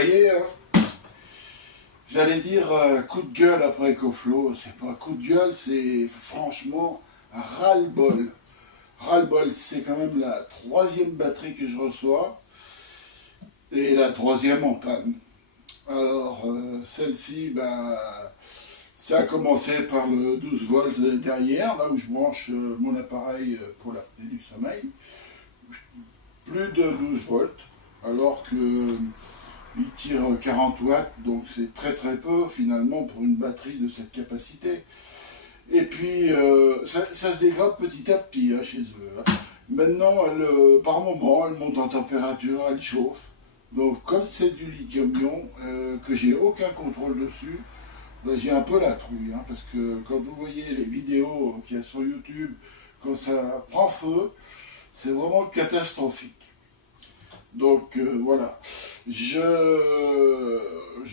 voyez, j'allais dire coup de gueule après EcoFlow. C'est pas un coup de gueule, c'est franchement un ras-le-bol. Ras-le-bol, c'est quand même la troisième batterie que je reçois et la troisième en panne. Alors, celle-ci, ça a commencé par le 12 volts derrière, là où je branche mon appareil pour l'apnée du sommeil. Plus de 12 volts, alors que il tire 40 watts, donc c'est très très peu finalement pour une batterie de cette capacité. Et puis ça se dégrade petit à petit chez eux. Maintenant, par moment, elle monte en température, elle chauffe. Donc comme c'est du lithium-ion, que j'ai aucun contrôle dessus, j'ai un peu la trouille. Parce que quand vous voyez les vidéos qu'il y a sur YouTube, quand ça prend feu, c'est vraiment catastrophique. Donc voilà, je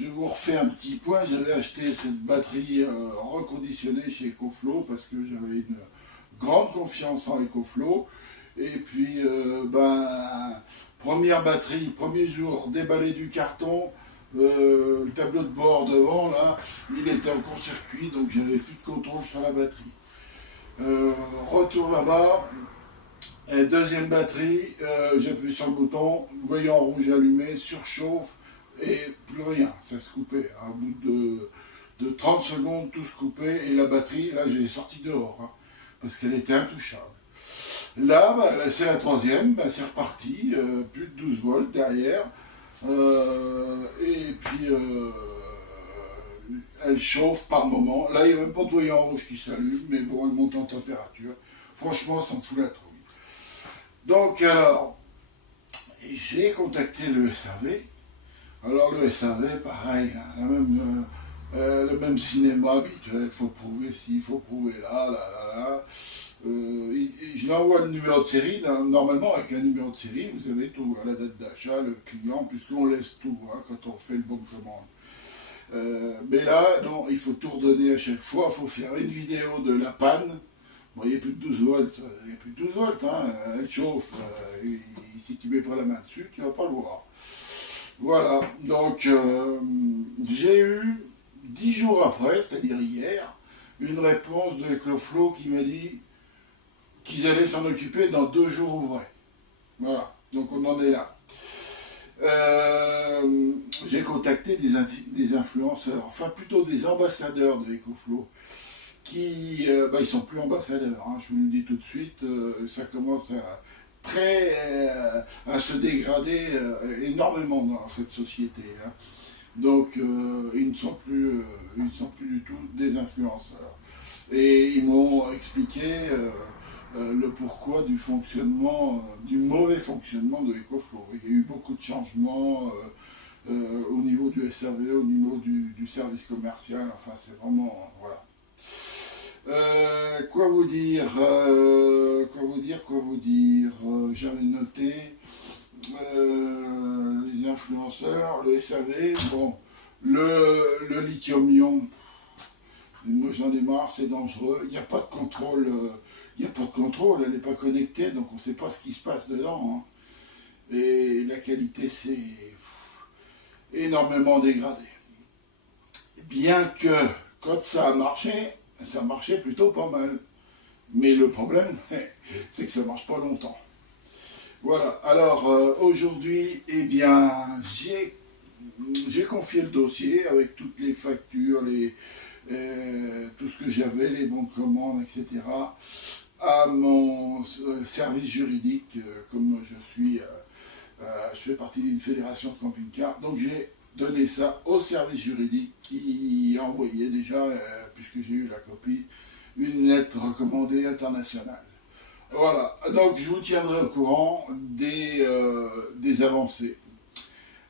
vous refais un petit point. J'avais acheté cette batterie reconditionnée chez EcoFlow parce que j'avais une grande confiance en EcoFlow. Et puis, première batterie, premier jour, déballé du carton, le tableau de bord devant, là, il était en court-circuit, donc j'avais plus de contrôle sur la batterie. Retour là-bas. Et deuxième batterie, j'appuie sur le bouton, voyant rouge allumé, surchauffe, et plus rien, ça se coupait. Au bout de 30 secondes, tout se coupait, et la batterie, là, je l'ai sortie dehors, parce qu'elle était intouchable. Là, c'est la troisième, c'est reparti, plus de 12 volts derrière, et puis elle chauffe par moment. Là, il n'y a même pas de voyant rouge qui s'allume, mais bon, elle monte en température. Franchement, ça me fout la trouille. Donc alors, j'ai contacté le SAV. Alors le SAV, pareil, le même cinéma habituel, il faut prouver ci, il faut prouver là. Je lui envoie le numéro de série. Normalement, avec un numéro de série, vous avez tout, la date d'achat, le client, puisqu'on laisse tout quand on fait le bon de commande. Mais là, non, il faut tout redonner à chaque fois, il faut faire une vidéo de la panne. Bon, il n'y a plus de 12 volts, elle chauffe, si tu ne mets pas la main dessus, tu ne vas pas le voir. Voilà, donc j'ai eu 10 jours après, c'est-à-dire hier, une réponse de EcoFlow qui m'a dit qu'ils allaient s'en occuper dans 2 jours ouvrés. Voilà, donc on en est là. J'ai contacté des influenceurs, enfin plutôt des ambassadeurs de EcoFlow, qui ils sont plus ambassadeurs, je vous le dis tout de suite, ça commence à se dégrader énormément dans cette société. Donc ils ne sont plus du tout des influenceurs. Et ils m'ont expliqué le pourquoi du fonctionnement, du mauvais fonctionnement de EcoFlow. Il y a eu beaucoup de changements au niveau du SAV, au niveau du service commercial, enfin c'est vraiment, voilà. Quoi vous dire, j'avais noté les influenceurs, le SAV, bon, le lithium-ion, moi j'en ai marre, c'est dangereux, il n'y a pas de contrôle, elle n'est pas connectée, donc on ne sait pas ce qui se passe dedans, et la qualité s'est énormément dégradée. Bien que, quand ça a marché, ça marchait plutôt pas mal. Mais le problème, c'est que ça ne marche pas longtemps. Voilà, alors aujourd'hui, j'ai confié le dossier avec toutes les factures, tout ce que j'avais, les bons de commande, etc., à mon service juridique, comme je fais partie d'une fédération de camping-car, donc j'ai donné ça au service juridique qui a envoyé déjà, puisque j'ai eu la copie, une lettre recommandée internationale. Voilà, donc je vous tiendrai au courant des avancées.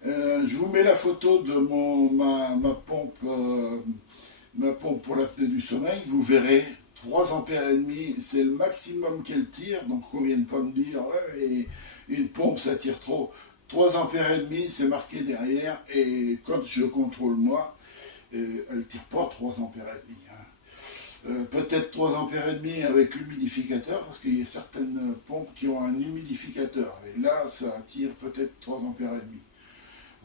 Je vous mets la photo de ma pompe pour l'apnée du sommeil, vous verrez, 3 ampères et demi, c'est le maximum qu'elle tire, donc on ne vienne pas me dire, ouais, une pompe ça tire trop. 3 ampères et demi, c'est marqué derrière, et quand je contrôle moi, elle ne tire pas 3 ampères et demi. Peut-être 3 ampères et demi avec l'humidificateur, parce qu'il y a certaines pompes qui ont un humidificateur, et là, ça tire peut-être 3 ampères et demi.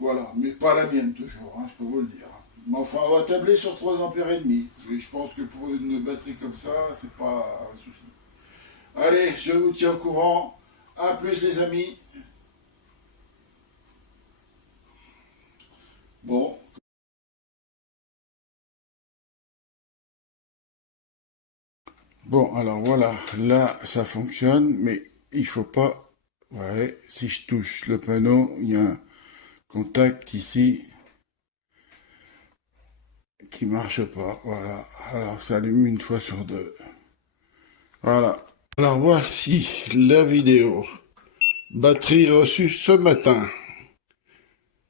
Voilà, mais pas la mienne toujours, hein, je peux vous le dire. Mais enfin, on va tabler sur 3 ampères et demi. Et je pense que pour une batterie comme ça, c'est pas un souci. Allez, je vous tiens au courant. A plus les amis. Bon. Bon, alors voilà, là ça fonctionne, mais il faut pas. Ouais, si je touche le panneau, il y a un contact ici qui marche pas. Voilà. Alors ça allume une fois sur deux. Voilà. Alors voici la vidéo. Batterie reçue ce matin.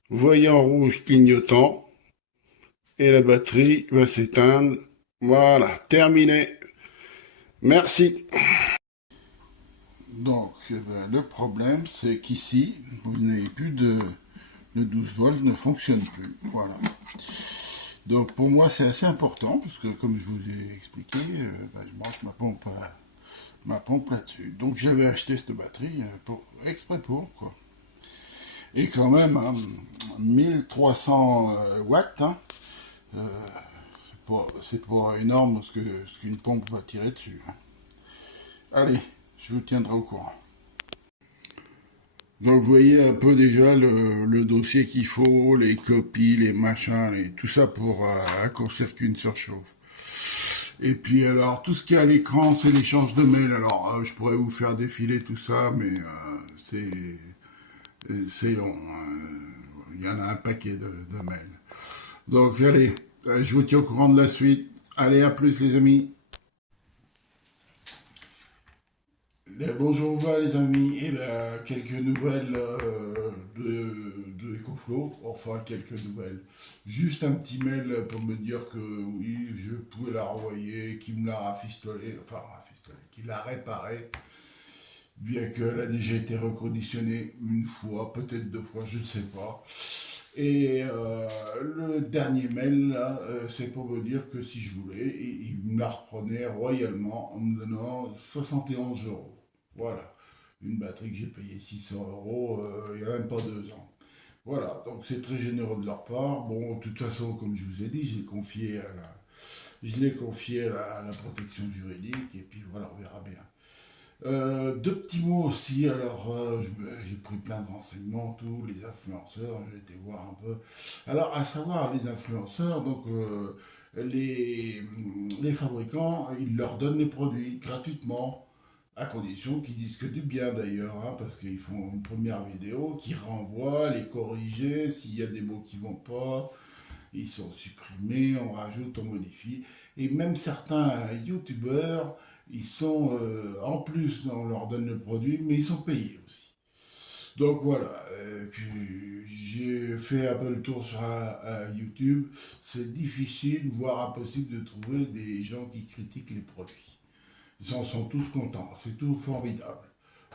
Voyant rouge clignotant. Et la batterie va s'éteindre. Voilà, terminé. Merci. Donc, le problème, c'est qu'ici, vous n'avez plus de... Le 12 volts ne fonctionne plus. Voilà. Donc, pour moi, c'est assez important, parce que, comme je vous ai expliqué, je branche ma pompe là-dessus. Donc, j'avais acheté cette batterie exprès pour, quoi. Et quand même, hein, 1300 watts, hein, c'est pas énorme ce qu'une pompe va tirer dessus. Hein. Allez, je vous tiendrai au courant. Donc vous voyez un peu déjà le dossier qu'il faut, les copies, les machins, tout ça pour un court-circuit, une surchauffe. Et puis alors, tout ce qui est à l'écran, c'est l'échange de mails. Alors, je pourrais vous faire défiler tout ça, mais c'est long. Il y en a un paquet de mails. Donc allez, je vous tiens au courant de la suite. Allez, à plus les amis. Bonjour les amis, et quelques nouvelles de EcoFlow, enfin quelques nouvelles. Juste un petit mail pour me dire que oui, je pouvais la renvoyer, qu'il me l'a rafistolé, qu'il l'a réparé, bien qu'elle a déjà été reconditionnée une fois, peut-être deux fois, je ne sais pas. Et le dernier mail, là, c'est pour me dire que si je voulais, il me la reprenait royalement en me donnant 71 euros. Voilà. Une batterie que j'ai payée 600 euros il n'y a même pas 2 ans. Voilà, donc c'est très généreux de leur part. Bon, de toute façon, comme je vous ai dit, je l'ai confié à la protection juridique, et puis voilà, on verra bien. Deux petits mots aussi, alors j'ai pris plein de renseignements, tous les influenceurs, j'ai été voir un peu. Alors à savoir les influenceurs, donc les fabricants, ils leur donnent les produits gratuitement, à condition qu'ils disent que du bien d'ailleurs, hein, parce qu'ils font une première vidéo, qui renvoient, les corriger, s'il y a des mots qui vont pas, ils sont supprimés, on rajoute, on modifie. Et même certains youtubeurs, ils sont, en plus, on leur donne le produit, mais ils sont payés aussi. Donc voilà, puis j'ai fait un peu le tour sur YouTube. C'est difficile, voire impossible de trouver des gens qui critiquent les produits. Ils en sont tous contents, c'est tout formidable.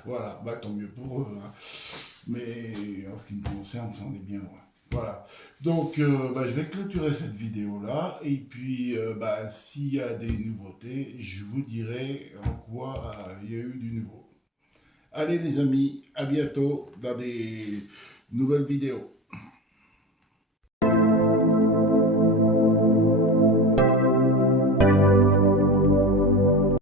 Voilà, bah tant mieux pour eux. Hein. Mais en ce qui me concerne, c'en est bien loin. Voilà. Donc, je vais clôturer cette vidéo-là. Et puis, s'il y a des nouveautés, je vous dirai en quoi il y a eu du nouveau. Allez les amis, à bientôt dans des nouvelles vidéos.